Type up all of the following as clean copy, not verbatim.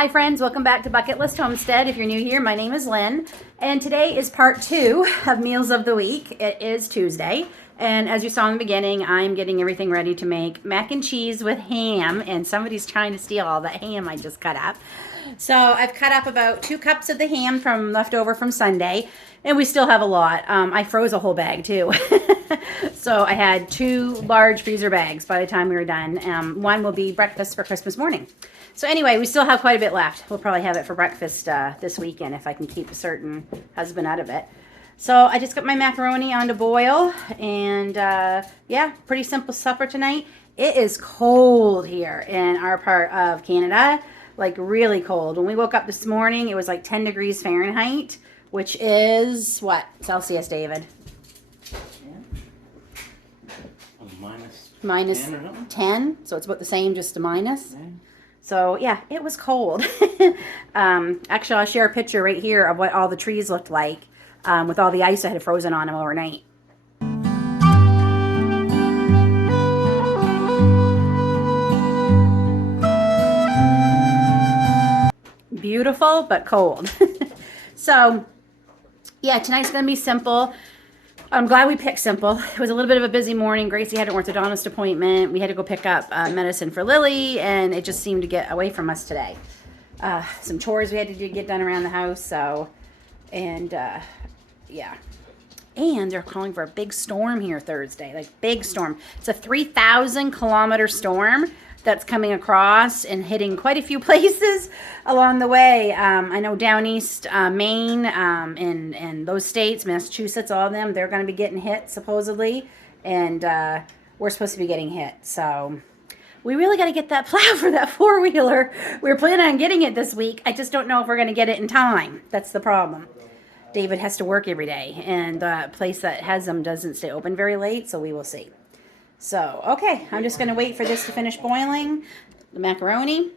Hi friends, welcome back to Bucket List Homestead. If you're new here, my name is Lynn, and today is part 2 of Meals of the Week. It is Tuesday, and as you saw in the beginning, I'm getting everything ready to make mac and cheese with ham, and somebody's trying to steal all that ham I just cut up. So I've cut up about 2 cups of the ham from leftover from Sunday, and we still have a lot. I froze a whole bag too. So I had 2 large freezer bags by the time we were done. One will be breakfast for Christmas morning. So anyway, we still have quite a bit left. We'll probably have it for breakfast this weekend if I can keep a certain husband out of it. So I just got my macaroni on to boil, and yeah, pretty simple supper tonight. It is cold here in our part of Canada, like really cold. When we woke up this morning, it was like 10 degrees Fahrenheit, which is what Celsius, David? Minus 10, so it's about the same, just a minus. Yeah. So yeah, it was cold. Actually, I'll share a picture right here of what all the trees looked like with all the ice that had frozen on them overnight. Beautiful, but cold. So yeah, tonight's gonna be simple. I'm glad we picked simple. It was a little bit of a busy morning. Gracie had an orthodontist appointment. We had to go pick up medicine for Lily, and it just seemed to get away from us today. Some chores we had to get done around the house, so, and yeah. And they're calling for a big storm here Thursday, like big storm. It's a 3,000 kilometer storm that's coming across and hitting quite a few places along the way. I know down east, Maine, and those states, Massachusetts, all of them, they're going to be getting hit supposedly, and we're supposed to be getting hit. So we really got to get that plow for that four-wheeler. We were planning on getting it this week. I just don't know if we're going to get it in time. That's the problem. David has to work every day, and the place that has them doesn't stay open very late, so we will see. So, okay, I'm just going to wait for this to finish boiling, the macaroni,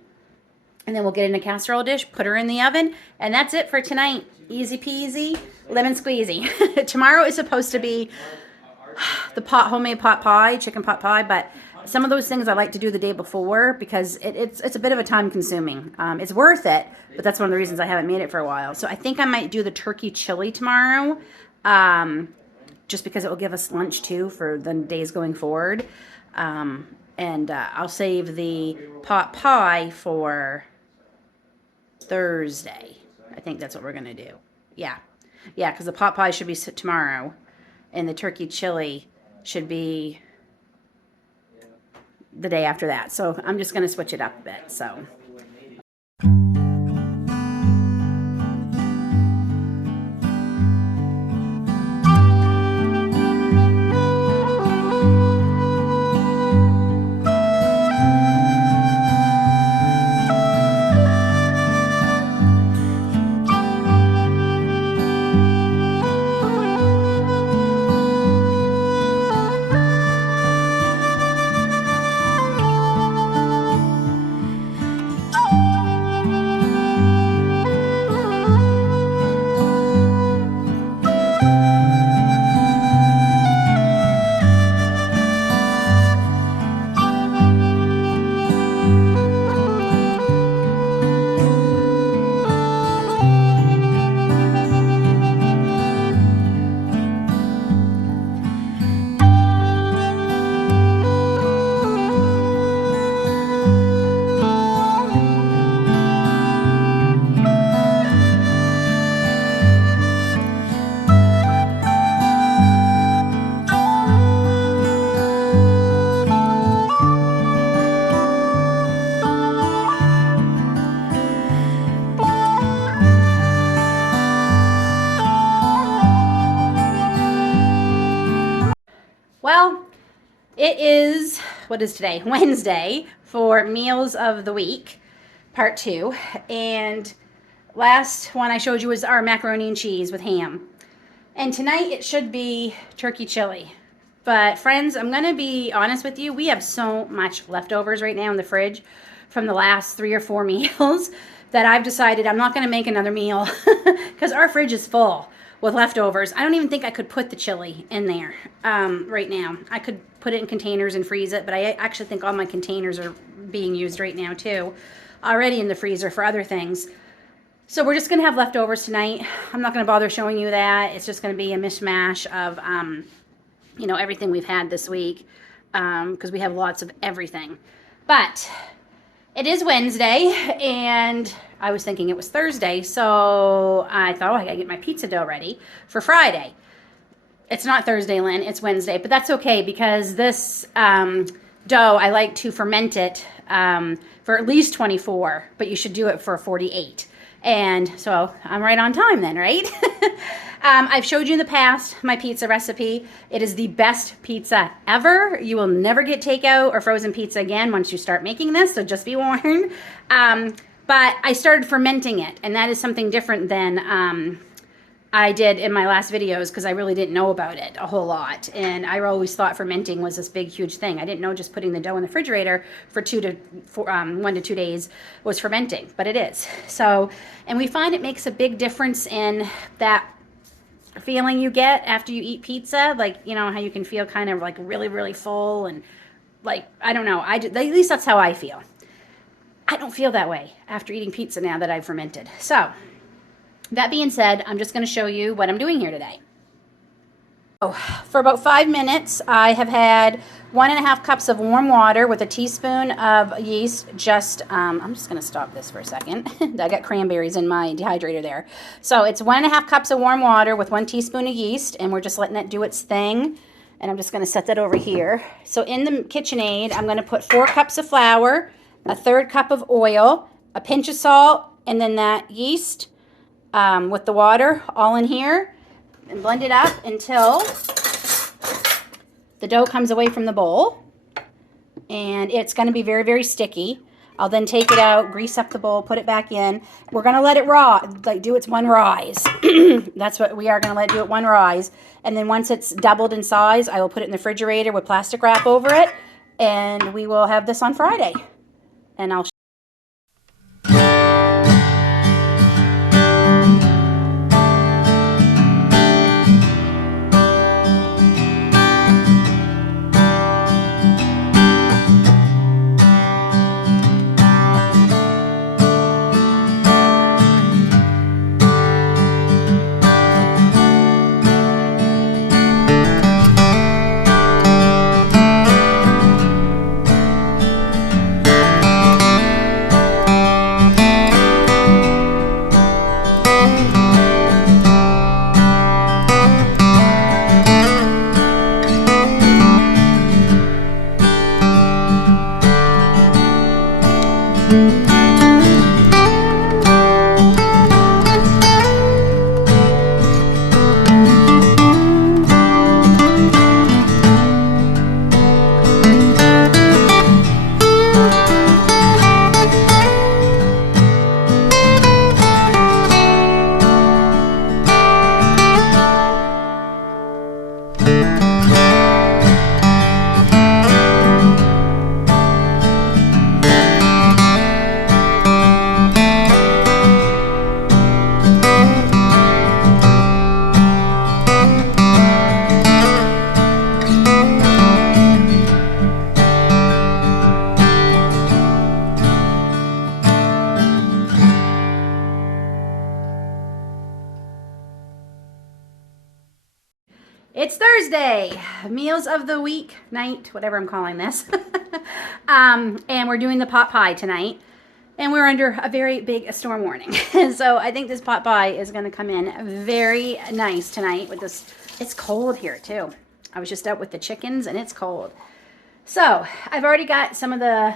and then we'll get in a casserole dish, put her in the oven, and that's it for tonight. Easy peasy, lemon squeezy. Tomorrow is supposed to be the homemade pot pie, chicken pot pie, but some of those things I like to do the day before because it's a bit of a time consuming. It's worth it, but that's one of the reasons I haven't made it for a while. So I think I might do the turkey chili tomorrow. Just because it will give us lunch too for the days going forward. And I'll save the pot pie for Thursday. I think that's what we're going to do. Yeah. Yeah, because the pot pie should be tomorrow, and the turkey chili should be the day after that. So I'm just going to switch it up a bit. So. Well, it is, what is today? Wednesday for Meals of the Week, part 2. And last one I showed you was our macaroni and cheese with ham. And tonight it should be turkey chili. But friends, I'm going to be honest with you. We have so much leftovers right now in the fridge from the last 3 or 4 meals that I've decided I'm not going to make another meal because our fridge is full with leftovers. I don't even think I could put the chili in there right now. I could put it in containers and freeze it, but I actually think all my containers are being used right now too. already in the freezer for other things. So we're just going to have leftovers tonight. I'm not going to bother showing you that. It's just going to be a mishmash of, you know, everything we've had this week, because we have lots of everything. But it is Wednesday, and I was thinking it was Thursday, so I thought, oh, I got to get my pizza dough ready for Friday. It's not Thursday, Lynn. It's Wednesday, but that's okay because this dough, I like to ferment it for at least 24, but you should do it for 48. And so I'm right on time then, right? I've showed you in the past my pizza recipe. It is the best pizza ever. You will never get takeout or frozen pizza again once you start making this, so just be warned. But I started fermenting it, and that is something different than I did in my last videos because I really didn't know about it a whole lot. And I always thought fermenting was this big, huge thing. I didn't know just putting the dough in the refrigerator for 1 to 2 days was fermenting, but it is. So, and we find it makes a big difference in that feeling you get after you eat pizza. Like, you know, how you can feel kind of like really, really full and like, I don't know. At least that's how I feel. I don't feel that way after eating pizza now that I've fermented. So, that being said, I'm just going to show you what I'm doing here today. Oh, for about 5 minutes, I have had 1.5 cups of warm water with a teaspoon of yeast. I'm just going to stop this for a second. I got cranberries in my dehydrator there. So it's 1.5 cups of warm water with 1 teaspoon of yeast, and we're just letting it do its thing. And I'm just going to set that over here. So in the KitchenAid, I'm going to put 4 cups of flour, a 1/3 cup of oil, a pinch of salt, and then that yeast with the water all in here, and blend it up until the dough comes away from the bowl. And it's going to be very, very sticky. I'll then take it out, grease up the bowl, put it back in. We're going to let it do its 1 rise. That's what we are going to let it do, it 1 rise. And then once it's doubled in size, I will put it in the refrigerator with plastic wrap over it. And we will have this on Friday. And I'll It's Thursday, meals of the week, night, whatever I'm calling this. And we're doing the pot pie tonight. And we're under a very big storm warning. So I think this pot pie is going to come in very nice tonight with this. It's cold here too. I was just out with the chickens and it's cold. So I've already got some of the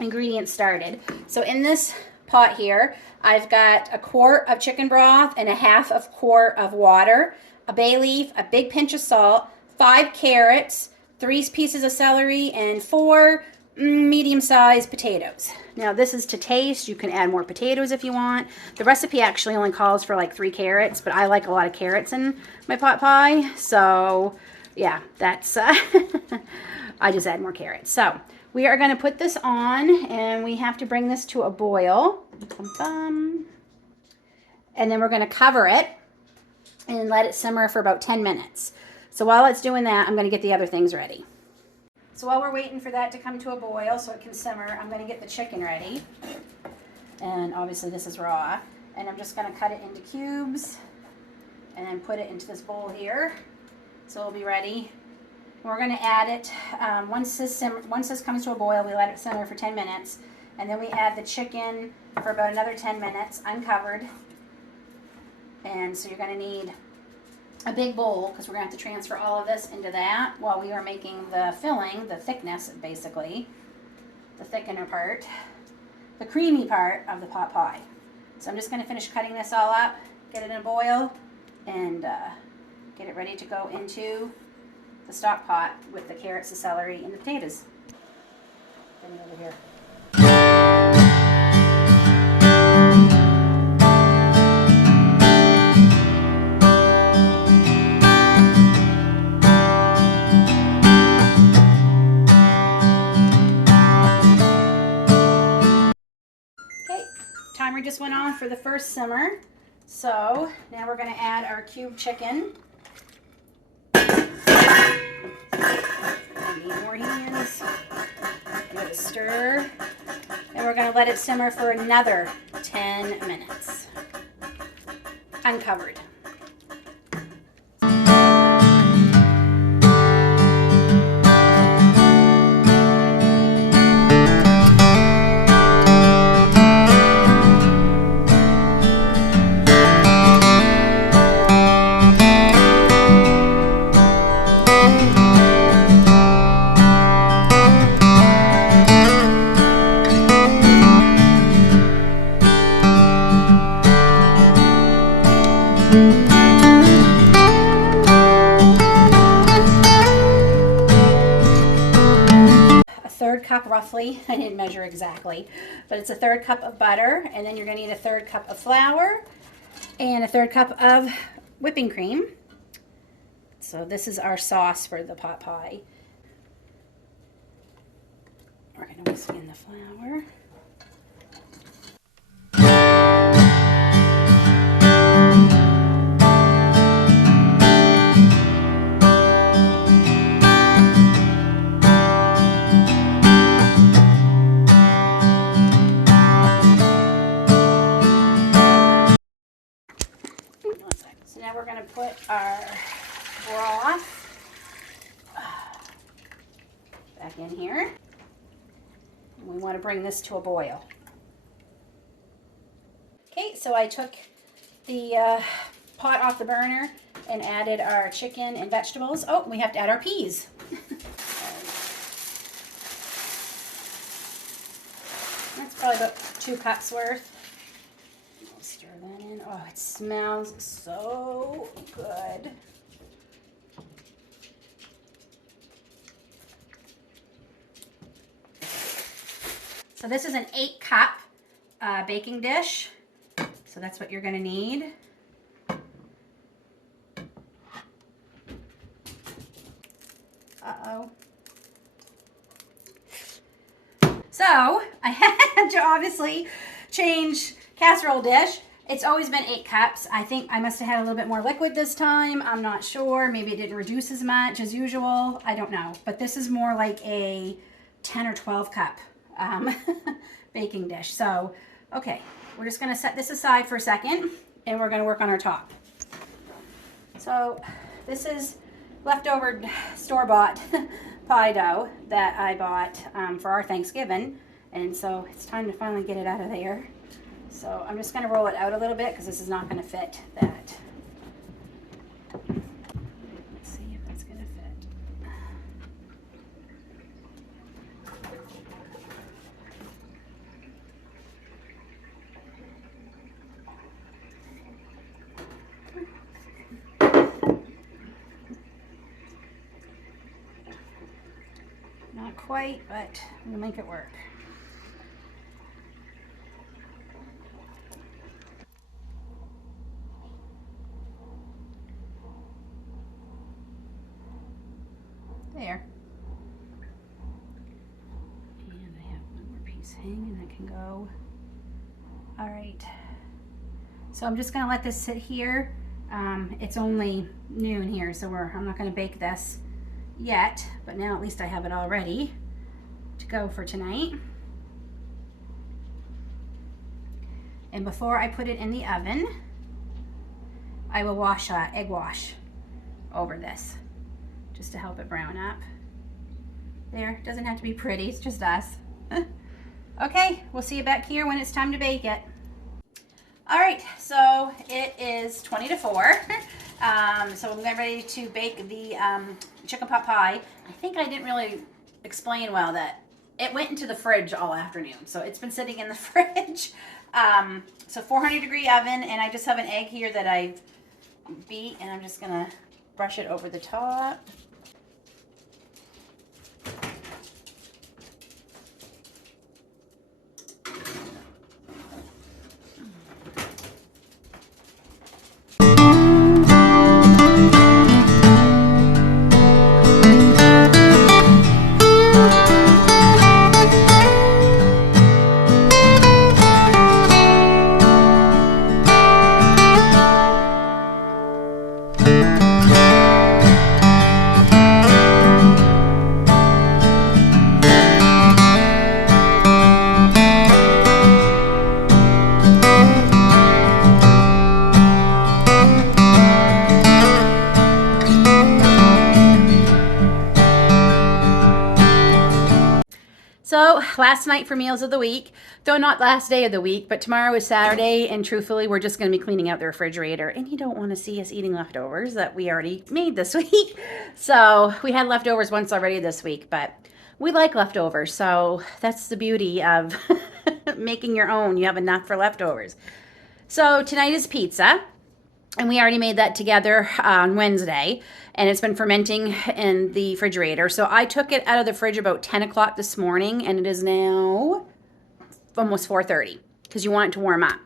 ingredients started. So in this pot here, I've got 1 quart of chicken broth and 1/2 quart of water, a bay leaf, a big pinch of salt, 5 carrots, 3 pieces of celery, and 4 medium-sized potatoes. Now this is to taste. You can add more potatoes if you want. The recipe actually only calls for like 3 carrots, but I like a lot of carrots in my pot pie. So yeah, that's, I just add more carrots. So we are going to put this on, and we have to bring this to a boil. And then we're going to cover it and let it simmer for about 10 minutes. So while it's doing that, I'm going to get the other things ready. So while we're waiting for that to come to a boil so it can simmer, I'm going to get the chicken ready. And obviously this is raw. And I'm just going to cut it into cubes and then put it into this bowl here. So it'll be ready. We're going to add it, once this comes to a boil, we let it simmer for 10 minutes. And then we add the chicken for about another 10 minutes, uncovered. And so you're going to need a big bowl because we're going to have to transfer all of this into that while we are making the filling, the thickness basically, the thickener part, the creamy part of the pot pie. So I'm just going to finish cutting this all up, get it in a boil, and get it ready to go into the stock pot with the carrots, the celery, and the potatoes. Bring it over here. Okay, timer just went on for the first simmer. So now we're going to add our cube chicken. I need more hands. Give it a stir. And we're going to let it simmer for another 10 minutes. Uncovered. Cup roughly, I didn't measure exactly, but it's a 1/3 cup of butter, and then you're going to need a 1/3 cup of flour and a 1/3 cup of whipping cream. So this is our sauce for the pot pie. We're going to whisk in the flour. So now we're going to put our broth back in here. And we want to bring this to a boil. Okay, so I took the pot off the burner and added our chicken and vegetables. Oh, we have to add our peas. That's probably about 2 cups worth. Stir that in. Oh, it smells so good. So this is an 8-cup baking dish. So that's what you're going to need. Uh-oh. So I had to obviously change casserole dish. It's always been 8 cups. I think I must have had a little bit more liquid this time. I'm not sure. Maybe it didn't reduce as much as usual. I don't know. But this is more like a 10 or 12 cup baking dish. So, okay. We're just going to set this aside for a second and we're going to work on our top. So, this is leftover store-bought pie dough that I bought for our Thanksgiving. And so, it's time to finally get it out of there. So I'm just going to roll it out a little bit because this is not going to fit that. Let's see if that's going to fit. Not quite, but we'll make it work. There. And I have one more piece hanging that can go. All right. So I'm just going to let this sit here. It's only noon here, so I'm not going to bake this yet, but now at least I have it all ready to go for tonight. And before I put it in the oven, I will wash egg wash over this just to help it brown up. There, doesn't have to be pretty, it's just us. Okay, we'll see you back here when it's time to bake it. All right, so it is 20 to 4. So I'm getting ready to bake the chicken pot pie. I think I didn't really explain well that it went into the fridge all afternoon. So it's been sitting in the fridge. So 400-degree oven, and I just have an egg here that I've beat, and I'm just gonna brush it over the top. So last night for meals of the week, though not last day of the week, but tomorrow is Saturday, and truthfully, we're just going to be cleaning out the refrigerator, and you don't want to see us eating leftovers that we already made this week. So we had leftovers once already this week, but we like leftovers, so that's the beauty of making your own. You have enough for leftovers. So tonight is pizza. And we already made that together on Wednesday, and it's been fermenting in the refrigerator. So I took it out of the fridge about 10 o'clock this morning, and it is now almost 4:30 because you want it to warm up.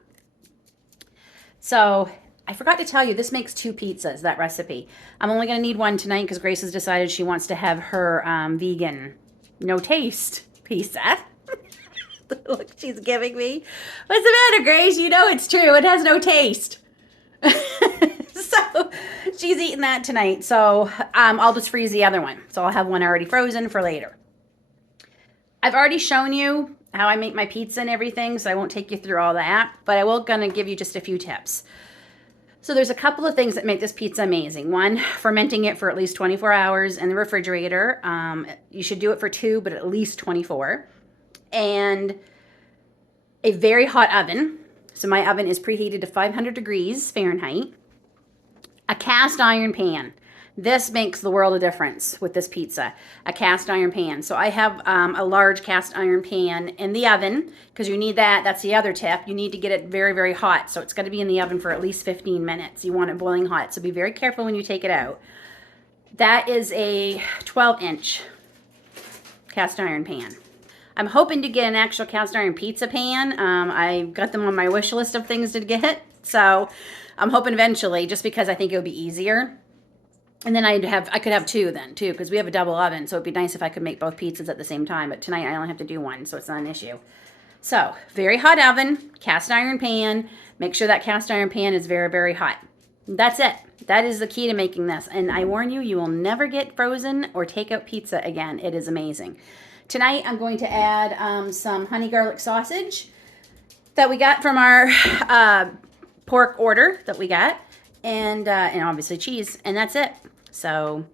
So I forgot to tell you, this makes 2 pizzas, that recipe. I'm only going to need one tonight because Grace has decided she wants to have her vegan, no taste pizza. The look she's giving me. What's the matter, Grace? You know it's true. It has no taste. So she's eating that tonight. So I'll just freeze the other one. So I'll have one already frozen for later. I've already shown you how I make my pizza and everything, so I won't take you through all that, but I will gonna give you just a few tips. So there's a couple of things that make this pizza amazing. One, fermenting it for at least 24 hours in the refrigerator. You should do it for 2, but at least 24. And a very hot oven. So my oven is preheated to 500 degrees Fahrenheit. A cast iron pan. This makes the world of difference with this pizza. A cast iron pan. So I have a large cast iron pan in the oven because you need that. That's the other tip. You need to get it very, very hot. So it's got to be in the oven for at least 15 minutes. You want it boiling hot. So be very careful when you take it out. That is a 12-inch cast iron pan. I'm hoping to get an actual cast iron pizza pan. I got them on my wish list of things to get. So I'm hoping eventually, just because I think it would be easier. And then I could have 2 then too, because we have a double oven. So it'd be nice if I could make both pizzas at the same time. But tonight I only have to do one, so it's not an issue. So very hot oven, cast iron pan. Make sure that cast iron pan is very, very hot. That's it. That is the key to making this. And I warn you, you will never get frozen or takeout pizza again. It is amazing. Tonight I'm going to add some honey garlic sausage that we got from our pork order that we got, and obviously cheese, and that's it. So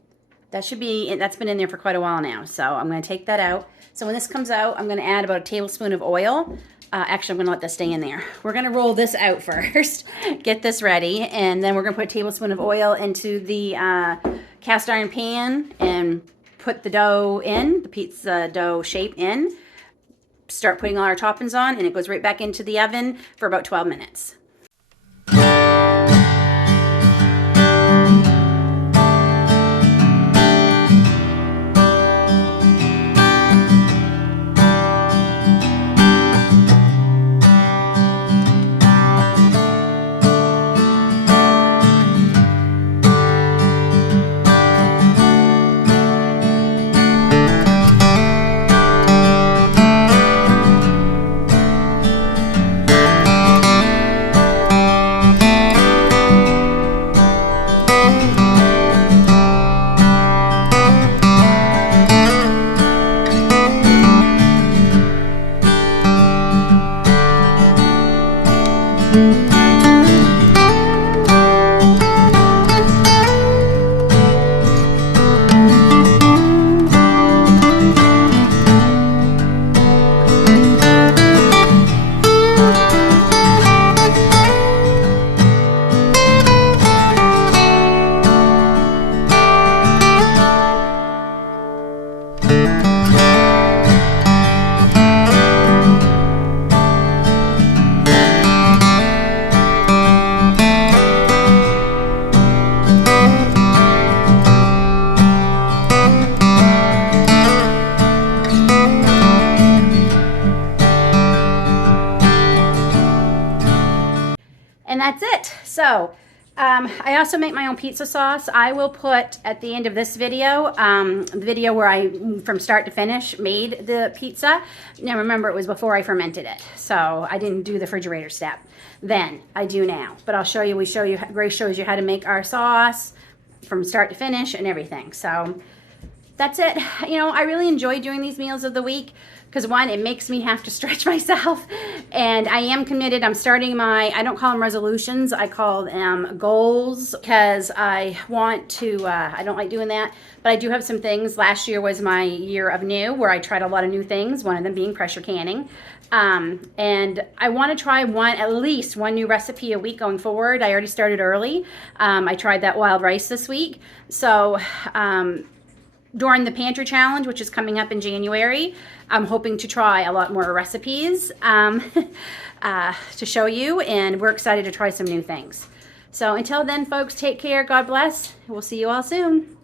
that's been in there for quite a while now. So I'm going to take that out. So when this comes out, I'm going to add about a tablespoon of oil. Actually, I'm going to let this stay in there. We're going to roll this out first, get this ready, and then we're going to put a tablespoon of oil into the cast iron pan and put the dough in, the pizza dough shape in, start putting all our toppings on, and it goes right back into the oven for about 12 minutes. that's it. So I also make my own pizza sauce. I will put at the end of this video, the video where I, from start to finish, made the pizza. Now remember, it was before I fermented it, so I didn't do the refrigerator step. Then I do now, but I'll show you. Grace shows you how to make our sauce from start to finish and everything. So that's it. You know, I really enjoy doing these meals of the week because, one, it makes me have to stretch myself, and I am committed. I'm starting I don't call them resolutions, I call them goals, because I want to, I don't like doing that, but I do have some things. Last year was my year of new, where I tried a lot of new things, one of them being pressure canning. And I want to try at least one new recipe a week going forward. I already started early. I tried that wild rice this week. So, during the pantry challenge, which is coming up in January, I'm hoping to try a lot more recipes to show you, and we're excited to try some new things. So until then, folks, take care. God bless. We'll see you all soon.